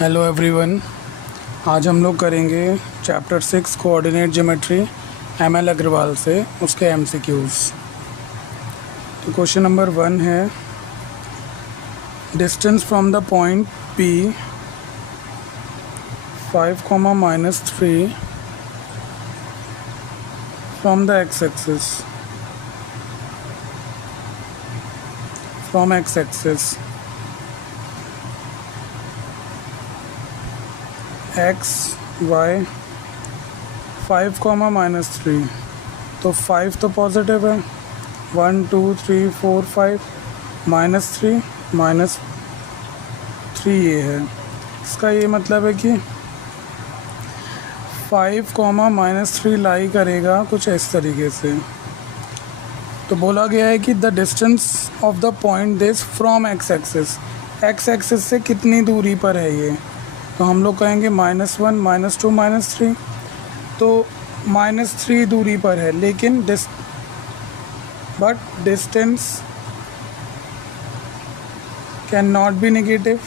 Hello everyone. आज हम लोग करेंगे chapter 6 coordinate geometry ML Aggarwal से उसके एमसीक्यूज़। तो क्वेश्चन नंबर 1 है, distance from the point P 5, -3 from the x axis x y 5, -3। तो 5 तो पॉजिटिव है, 1 2 3 4 5 -3 ये है। इसका ये मतलब है कि 5, -3 लाई करेगा कुछ इस तरीके से। तो बोला गया है कि the distance of the point this from x axis से कितनी दूरी पर है ये। तो हम लोग कहेंगे -1 -2 -3। तो -3 दूरी पर है, लेकिन distance can not be negative,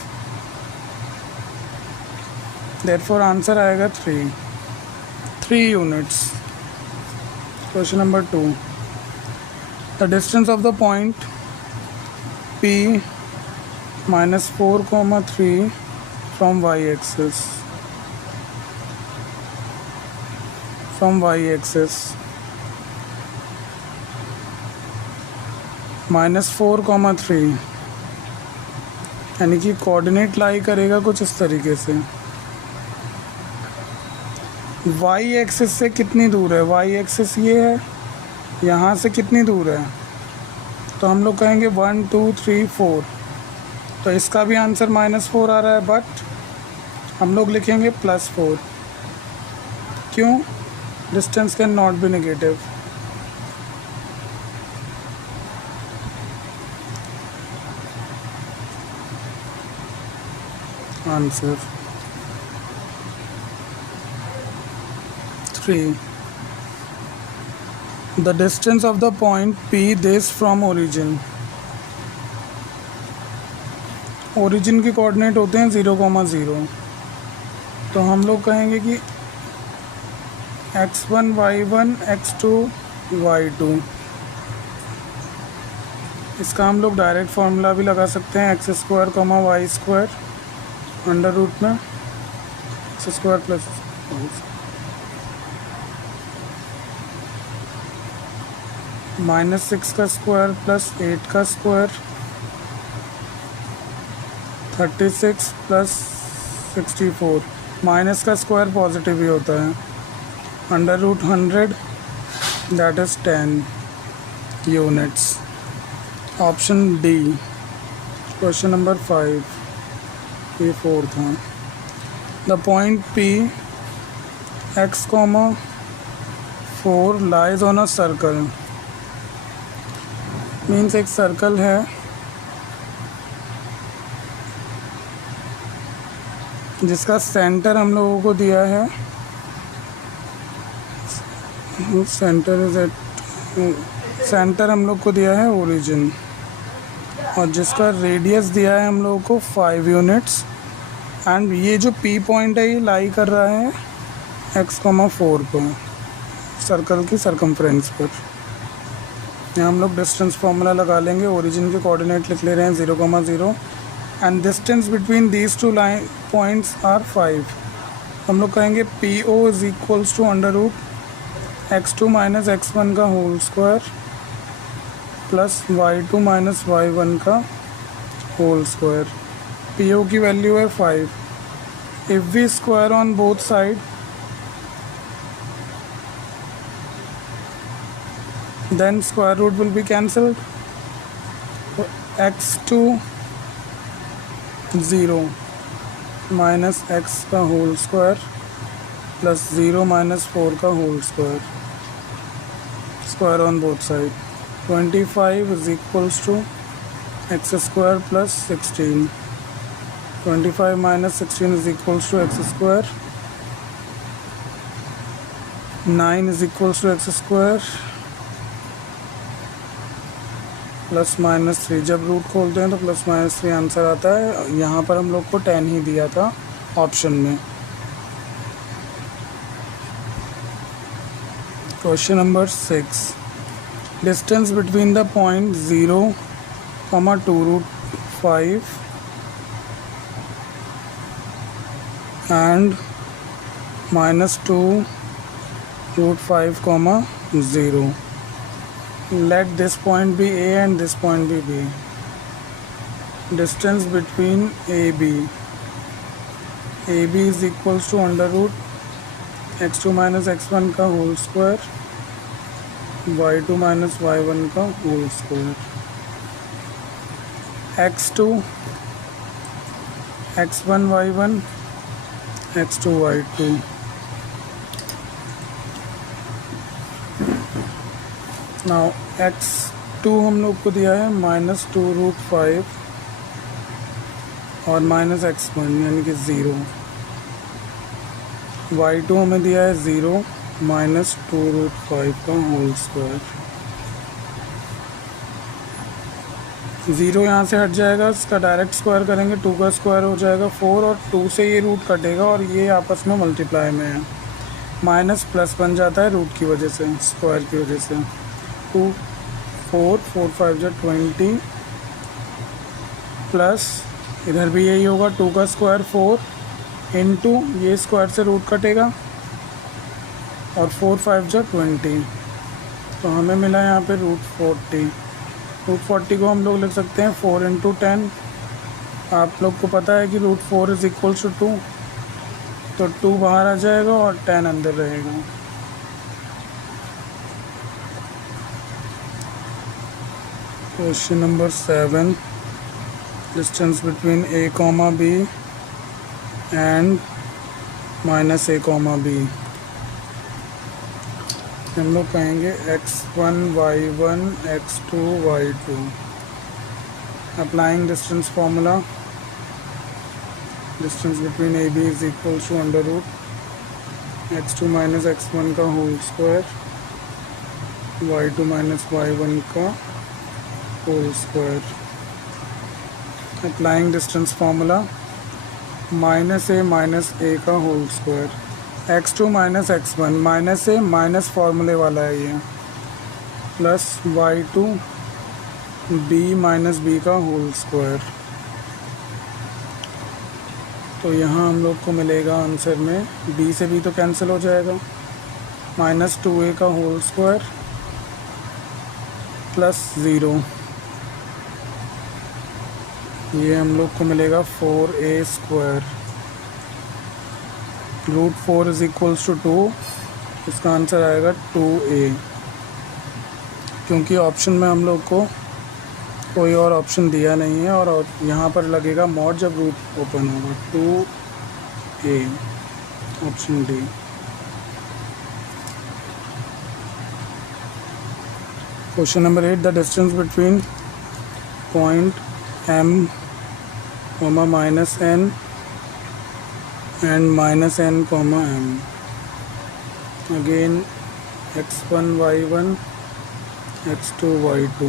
therefore answer आएगा 3 units. Question number 2, the distance of the point P -4, 3 from y axis -4, 3 यानी कि कोऑर्डिनेट लाई करेगा कुछ इस तरीके से। y एक्सिस से कितनी दूर है, y एक्सिस ये है, यहाँ से कितनी दूर है। तो हम लोग कहेंगे 1 2 3 4। तो इसका भी आंसर -4 आ रहा है, बट हम लोग लिखेंगे +4। क्यों? Distance can not be negative. Answer 3। The distance of the point P this from origin. Origin के कोऑर्डिनेट होते हैं 0, 0। तो हम लोग कहेंगे कि x1 y1 x2 y2। इसका हम लोग डायरेक्ट फार्मूला भी लगा सकते हैं, x² y² अंडर रूट में x² प्लस -6 का स्क्वायर प्लस 8 का स्क्वायर 36 प्लस 64। माइनस का स्क्वायर पॉजिटिव ही होता है, under root 100 that is 10 units. Option D. Question number 5, ये 4 था। The point P x, 4 lies on a circle. Means एक सर्कल है, जिसका सेंटर हम लोगों को दिया है, सेंटर हम लोग को दिया है ओरिजिन, और जिसका रेडियस दिया है हम लोगों को 5 यूनिट्स। एंड ये जो P पॉइंट है ये लाई कर रहा है x, 4 पर, सर्कल की सरकमफ्रेंस पर। यहाँ हम लोग डिस्टेंस फार्मूला लगा लेंगे, ओरिजिन के कोऑर्डिनेट लिख ले रहे हैं 0, 0 and distance between these two line points are 5। हम लोग कहेंगे PO is equals to under root x2 minus x1 का whole square plus y2 minus y1 का होल स्क्वायर। PO की वैल्यू है 5। If we square on both side then square root will be cancelled। x2 0 minus x का whole square plus 0 minus 4 का whole square, square on both side. 25 is equals to x² plus 16। 25 minus 16 is equals to x²। 9 is equals to x² +-3। जब root खोलते हैं तो +-3 answer आता है। यहाँ पर हम लोग को 10 ही दिया था, ऑप्शन में। Question number 6, distance between the point 0, 2√5 and -2√5, 0. Let this point be A and this point be B. Distance between AB is equals to √x2 minus x1 का whole square, y2 minus y1 का whole square, x2 x1 y1 x2 y2। Now x2 हम लोग को दिया है -2√5 और -x1 यानी कि 0। y2 हमें दिया है 0 -2√5 का होल स्क्वायर। 0 यहाँ से हट जाएगा, इसका डायरेक्ट स्क्वायर करेंगे, 2 का स्क्वायर हो जाएगा 4 और 2 से ये रूट कटेगा और ये आपस में मल्टीप्लाई में है, माइनस प्लस बन जाता है रूट की वजह से, स्क्वायर की वजह से। 2 4 4 5 जो 20 प्लस इधर भी यही होगा, 2 का स्क्वायर 4 इंटू ये स्क्वायर से रूट कटेगा और 4 5 जो 20, तो हमें मिला यहाँ पे √40। √40 को हम लोग लिख सकते हैं 4 × 10। आप लोग को पता है कि √4 इज इक्वल्स टू 2, तो 2 बाहर आ जाएगा और 10 अंदर रहेगा। Question number 7, distance between A, B and -A, B। हम लोग कहेंगे x1 y1 x2 y2। Applying distance formula, distance between AB is equal to √x2 minus x1 का whole square, y2 minus y1 का whole square. Applying distance formula, -a का whole square, x2 minus x1, -a minus फार्मूले वाला है ये, plus y2 b minus b का whole square. तो यहाँ हम लोग को मिलेगा आंसर में b से b तो कैंसिल हो जाएगा, -2a का होल स्क्वायर प्लस 0, ये हम लोग को मिलेगा 4a²। √4 इज इक्वल्स टू 2, इसका आंसर आएगा 2a, क्योंकि ऑप्शन में हम लोग को कोई और ऑप्शन दिया नहीं है और यहाँ पर लगेगा मॉड जब रूट ओपन होगा। 2a, option D. Question number 8, the distance between point M, -n and -n, m। Again x1 y1 x2 y2।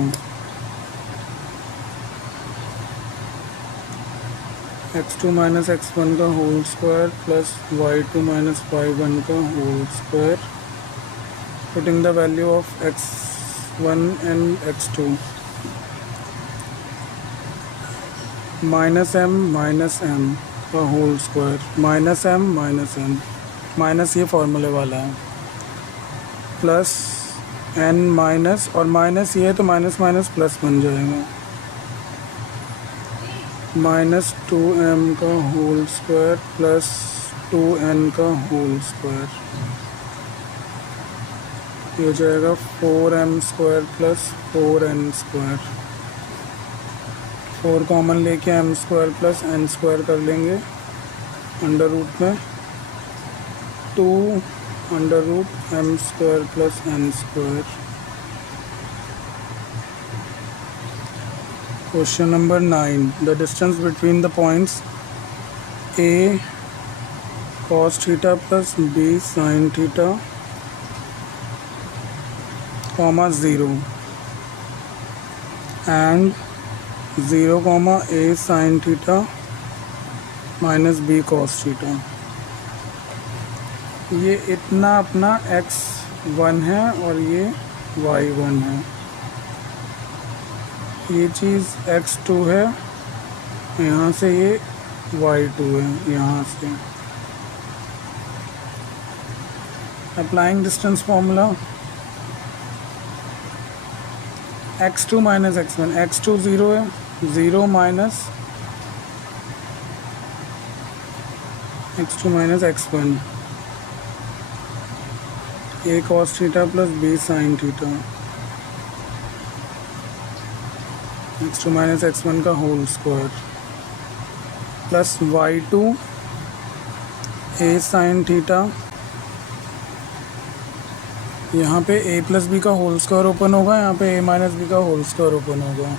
x2 minus x1 का whole square plus y2 minus y1 का whole square, putting the value of x1 and x2, -m का whole square, -m minus ये फार्मूले वाला है, plus n minus, और minus ये है तो माइनस माइनस प्लस बन जाएगा, -2m का होल स्क्वायर प्लस 2n का होल स्क्वायर, ये हो जाएगा 4m² प्लस 4n²। 4 कॉमन लेके m² प्लस n² कर लेंगे, अंडर रूट में 2 √m² plus n²। Question number 9, the distance between the points A cos θ plus B sin θ, 0 and 0, A sin θ minus B cos theta. ये इतना अपना x1 है और ये y1 है। ये चीज़ x2 है, यहाँ से ये y2 है, यहाँ से applying distance formula x2 minus x1, x2 zero है, zero minus x2 minus x1, a cos theta plus b sin theta, x2 minus x1 का whole square plus y2 a sin theta. यहाँ पे a plus B का whole square open होगा, यहाँ पे a minus B का whole square open होगा,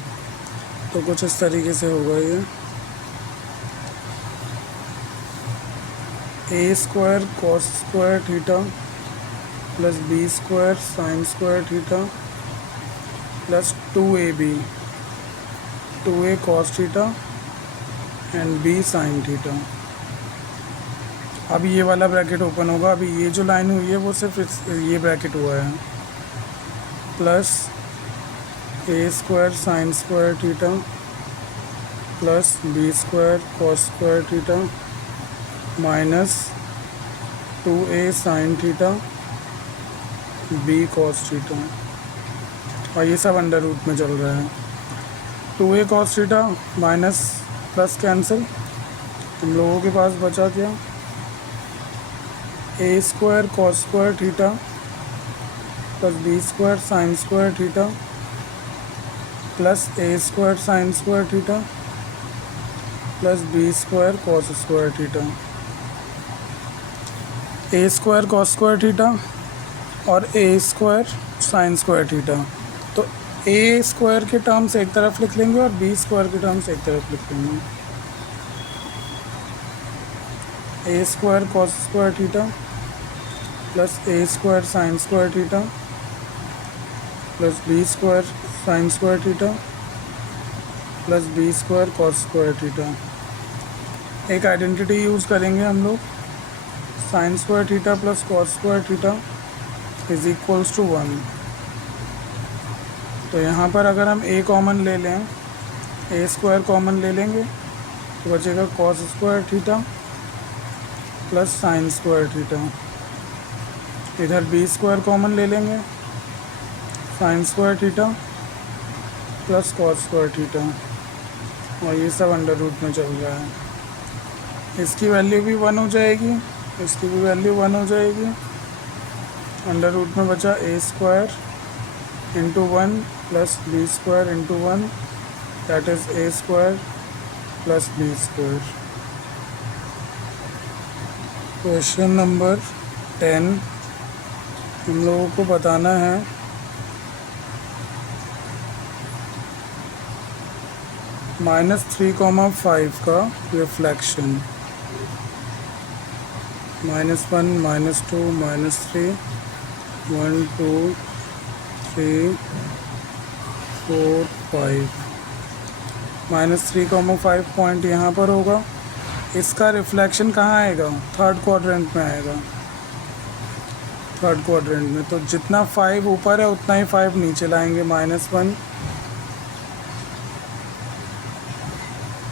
तो कुछ इस तरीके से होगा ये a square cos square theta plus B square sine square theta plus 2ab 2a cos theta and b sine theta. अभी ये वाला ब्रैकेट ओपन होगा, अभी ये जो लाइन हुई है वो सिर्फ ये ब्रैकेट हुआ है, plus a square sine square theta plus b square cos square theta minus 2a sine theta b cos theta, और ये सब अंडर रूट में चल रहा है। 2a cos theta minus plus cancel, हम लोगों के पास बचा क्या, a square cos square theta plus b square sine square theta plus a square sine square theta plus b square cos square theta. a square cos square theta और a square sine square theta, तो a square के terms एक तरफ लिख लेंगे और b square के terms एक तरफ लिख लेंगे। a square cos square theta plus a square sine square theta plus b square sine square theta plus b square cos square theta. एक आइडेंटिटी यूज़ करेंगे हम लोग, sine square theta plus cos square theta is equals to 1। तो यहाँ पर अगर हम a common ले लें, a स्क्वायर कॉमन ले लेंगे तो बचेगा cos square theta plus sign square theta. इधर b स्क्वायर कॉमन ले लेंगे, sign square theta plus cos square theta, और ये सब अंडर रूट में चल रहा है। इसकी वैल्यू भी 1 हो जाएगी, इसकी भी वैल्यू 1 हो जाएगी। अंडर रूट में बचा a square into 1 plus b square into 1, that is a square plus b square. Question number 10 हम लोगों को बताना है -3,5 का रिफ्लेक्शन, -1 -2 -3 1 2 3 4 5 -3,5 पॉइंट यहाँ पर होगा। इसका रिफ्लेक्शन कहाँ आएगा, थर्ड क्वाड्रेंट में आएगा, थर्ड क्वाड्रेंट में। तो जितना 5 ऊपर है उतना ही 5 नीचे लाएंगे, -1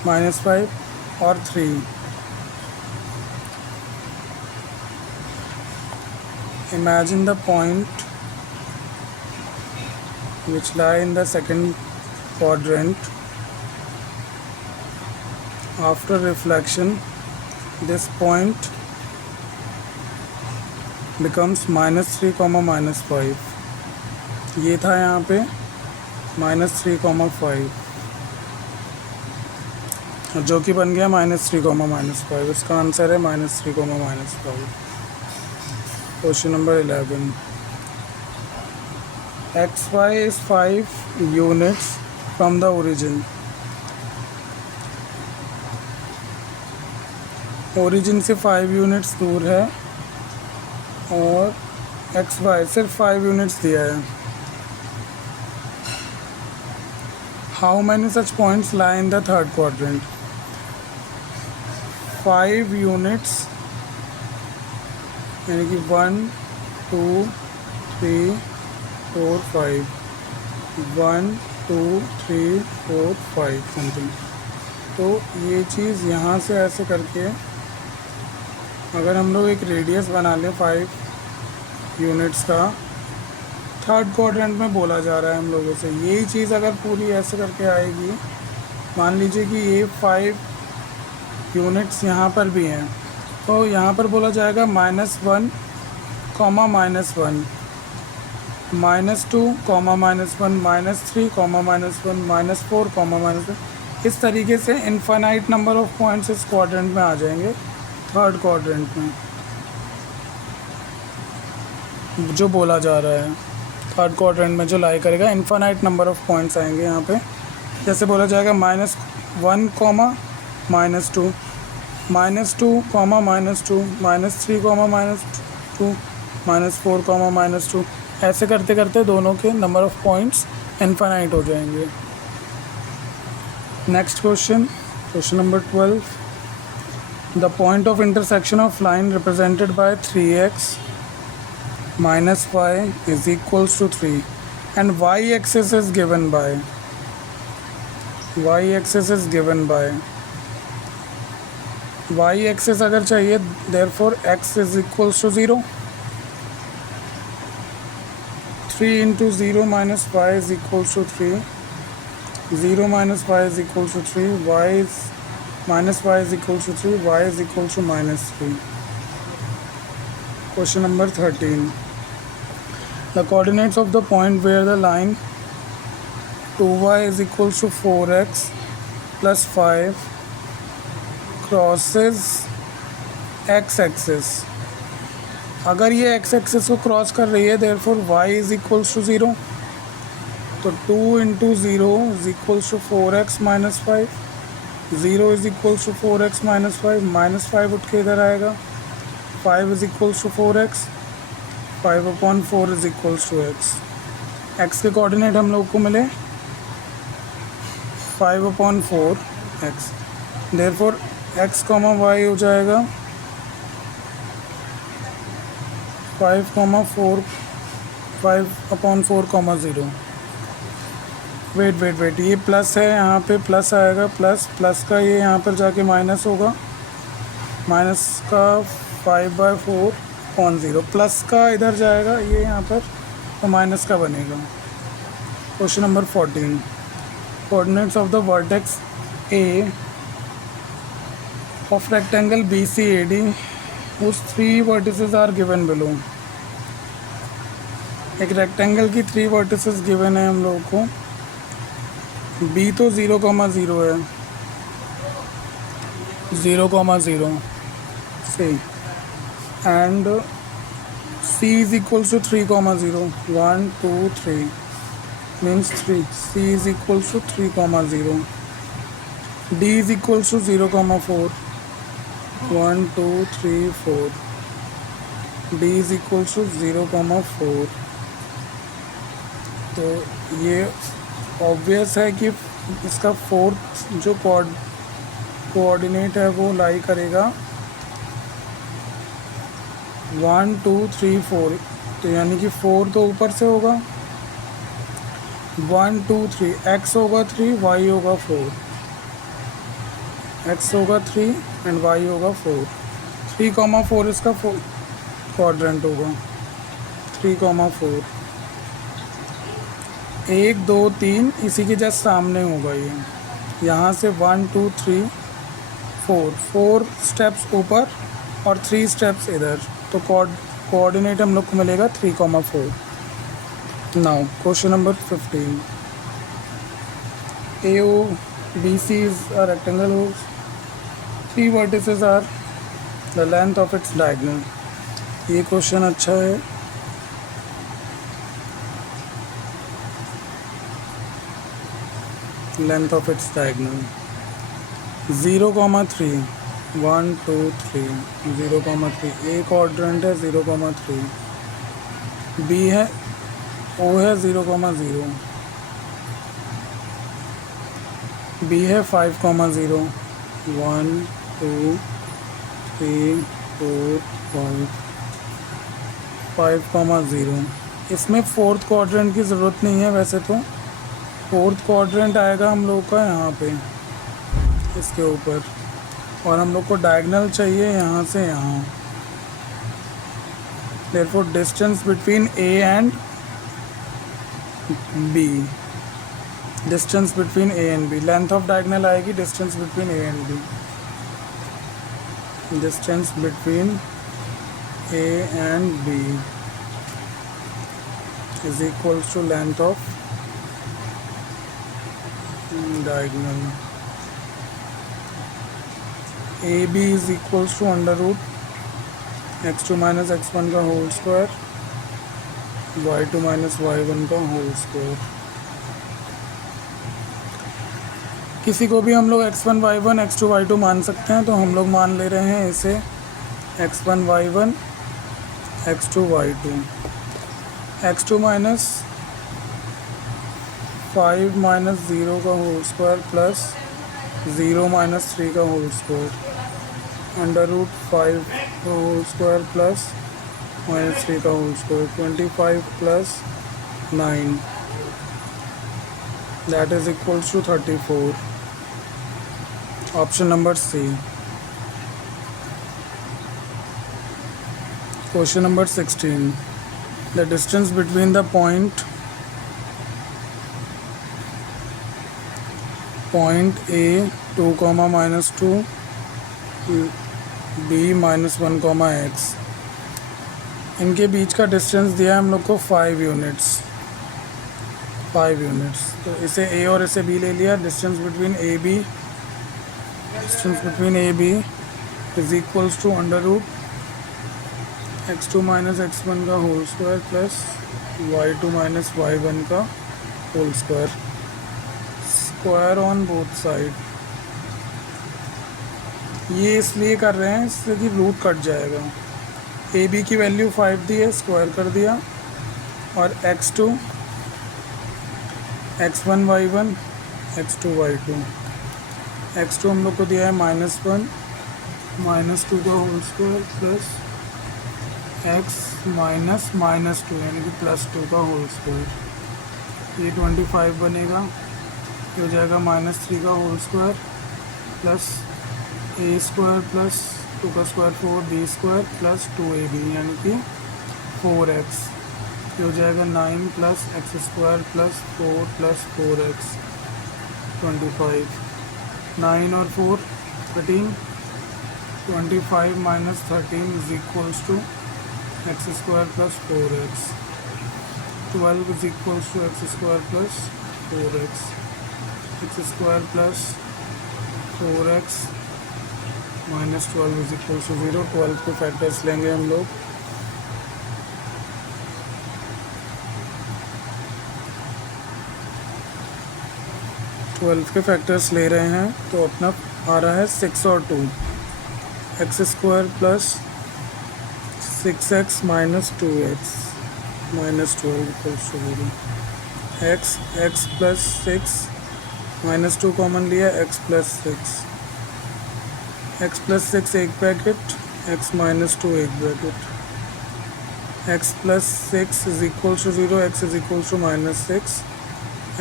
-5 और 3। Imagine the point which lie in the second quadrant. After reflection, this point becomes -3, -5. ये था यहाँ पे -3,5, जो कि बन गया -3, -5। इसका आंसर है -3, -5। Question number 11, xy is 5 units from the origin. Origin से 5 यूनिट्स दूर है और xy सिर्फ 5 यूनिट्स दिया है। How many such points lie in the third quadrant. 5 units, यानी कि 1 2 3 4 5, 1 2 3 4 5 समथिंग। तो ये चीज़ यहाँ से ऐसे करके अगर हम लोग एक रेडियस बना लें 5 यूनिट्स का, थर्ड क्वाड्रेंट में बोला जा रहा है हम लोगों से, यही चीज़ अगर पूरी ऐसे करके आएगी, मान लीजिए कि ये 5 यूनिट्स यहाँ पर भी हैं, तो यहाँ पर बोला जाएगा -1, -1, -1, -2, -1, -3, -1, -4, -1। इस तरीके से इनफाइनाइट नंबर ऑफ पॉइंट्स इस क्वाड्रेंट में आ जाएंगे, थर्ड क्वाड्रेंट में जो बोला जा रहा है। थर्ड क्वाड्रेंट में जो लाई करेगा इनफाइनाइट नंबर ऑफ पॉइंट्स आएंगे यहाँ पे। जैसे बोला जाएगा -1, -2, -2, -2, -3, -2, -4, ऐसे करते करते दोनों के नंबर ऑफ पॉइंट्स इनफाइनाइट हो जाएंगे। Next question number 12, the point of intersection of line represented by 3x minus y is equals to 3 and y-axis is given by y-axis अगर चाहिए, therefore x is equals to 0, 3 into 0 minus y is equals to 3, 0 minus y is equals to 3, minus y is equals to 3, y is equals to -3. Question number 13. The coordinates of the point where the line 2y is equals to 4x plus 5 crosses x-axis. अगर ये x-axis को cross कर रही है, therefore y is equals to 0, तो 2 into 0 is equals to 4x minus 5, 0 is equals to 4x minus 5, minus 5 उठ के इधर आएगा, 5 is equals to 4x, 5/4 is equals to x. x के कोऑर्डिनेट हम लोग को मिले 5/4x, therefore x, y हो जाएगा 5/4, 5/4, 0। वेट, ये प्लस है, यहाँ पे प्लस आएगा, प्लस का ये यहाँ पर जाके माइनस होगा, माइनस का 5/4, प्लस का इधर जाएगा ये यहाँ पर, तो माइनस का बनेगा। Question number 14, coordinates of the vertex A of rectangle BCAD whose 3 vertices are given below। एक रेक्टेंगल की 3 वर्टिसेस गिवन है हम लोगों को, B तो 0,0 है, 0,0 से, and C is equals to 3,0, 1 2 3 means 3, C is equals to 3,0, D is equals to 0,4, 1 2 3 4, D is equals to 0,4। तो ये ऑब्वियस है कि इसका फोर्थ जो कोऑर्डिनेट है वो लाई करेगा 1 2 3 4, तो यानी कि 4 तो ऊपर से होगा, 1 2 3, x होगा 3, y होगा 4, x होगा 3 एंड y होगा 4, 3,4 इसका क्वाड्रेंट होगा, 3,4, 1 2 3 इसी के जस्ट सामने होगा ये, यहाँ से 1 2 3 4 स्टेप्स ऊपर और 3 स्टेप्स इधर, तो कोऑर्डिनेट हम लोग को मिलेगा 3,4। Now question number 15, AOBC is a rectangle whose 3 vertices are the length of its diagonal। ये क्वेश्चन अच्छा है, लेंथ ऑफ इट्स डायगोनल 0,3, 1 2 3, 0,3, एक क्वाड्रेंट है 0,3, B है, O है 0,0, B है 5,0, 1 2 3 4 5 5,0। इसमें फोर्थ क्वाड्रेंट की ज़रूरत नहीं है वैसे तो। फोर्थ क्वाड्रेंट आएगा हम लोग का यहाँ पे इसके ऊपर, और हम लोग को डायगोनल चाहिए यहाँ से यहाँ। therefore distance between A and B, distance between A and B, length of diagonal आएगी distance between A and B, distance between A and B is equals to length of diagonal. A B is equals to under root x2 minus x1 का whole square, y2 minus y1 का whole square. किसी को भी हम लोग x1 y1 x2 y2 मान सकते हैं, तो हम लोग मान ले रहे हैं इसे x1 y1 x2 y2। x2 minus 5 minus 0 का होल स्क्वायर प्लस 0 माइनस 3 का होल स्क्वायर, अंडर रूट 5 का होल स्क्वायर प्लस माइनस 3 का whole square, 25 plus 9 that is equals to 34। Option number C. Question number 16, the distance between the point A 2, -2 B -1, x, इनके बीच का distance दिया है हम लोग को 5 यूनिट्स। तो इसे A और इसे B ले लिया। Distance between A B is equals to under root x2 minus x1 का whole square plus y2 minus y1 का whole square, square on both side. ये इसलिए कर रहे हैं इससे कि रूट कट जाएगा। ए बी की वैल्यू 5 दी है, स्क्वायर कर दिया, और x2 x1 y1 x2 y2। x2 हम लोग को दिया है -1 -2 का whole square plus x minus -2 यानी कि +2 का होल स्क्वायर। ये 25 बनेगा, ये हो जाएगा -3 का whole square plus a square plus 2 का square 4b square plus 2ab यानी कि 4x। ये हो जाएगा 9 plus x square plus 4 plus 4x 25। 9 और 4 13, 25 minus 13 is equals to x square plus 4x। 12 is equals to x square plus 4x। X square plus 4x minus 12 is equals to 0। 12 के factors लेंगे हम लोग। के factors ले रहे हैं तो अपना आ रहा है 6 और 2, x square plus 6x minus 2x minus 12 equals to 0। X plus 6 minus 2 common लिया, एक्स प्लस 6 एक ब्रैकेट, एक्स माइनस 2 एक bracket, x plus 6 is equals to 0, x is equals to -6,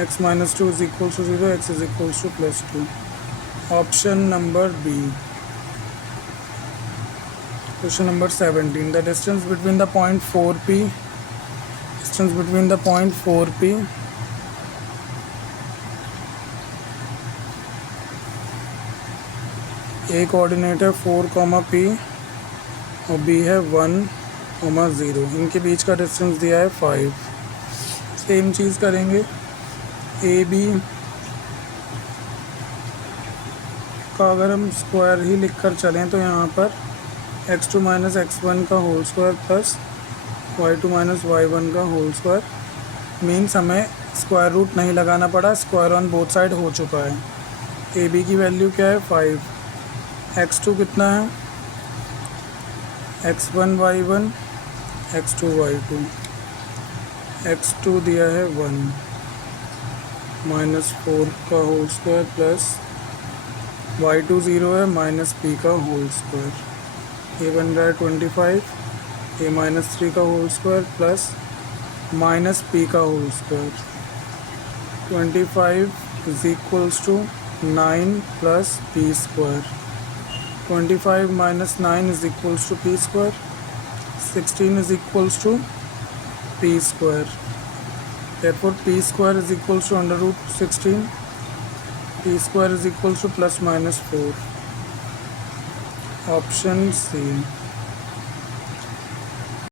x minus 2 is equals to 0, x is equals to +2। Option number B। Question number 17, the distance between the point 4P, A coordinate है 4, P और B है 1, 0, इनके बीच का distance दिया है 5। Same चीज़ करेंगे। A B का अगर हम स्क्वायर ही लिख कर चलें तो यहाँ पर x2 माइनस x1 का whole square plus y2 minus y1 का होल स्क्वायर, मीन्स हमें स्क्वायर रूट नहीं लगाना पड़ा, स्क्वायर ऑन बोथ साइड हो चुका है। ए बी की वैल्यू क्या है 5, x2 कितना है x1 y1 x2 y2, x2 दिया है 1 -4 का होल स्क्वायर प्लस y2 0 है -p का होल स्क्वायर। ये बन रहा है 25, ये -3 का होल स्क्वायर प्लस -p का whole square. 25 is equals to 9 plus p square. 25 minus 9 is equals to p square. 16 is equals to p square. Therefore p square is equals to under root 16. P square is equals to plus minus 4. Option C.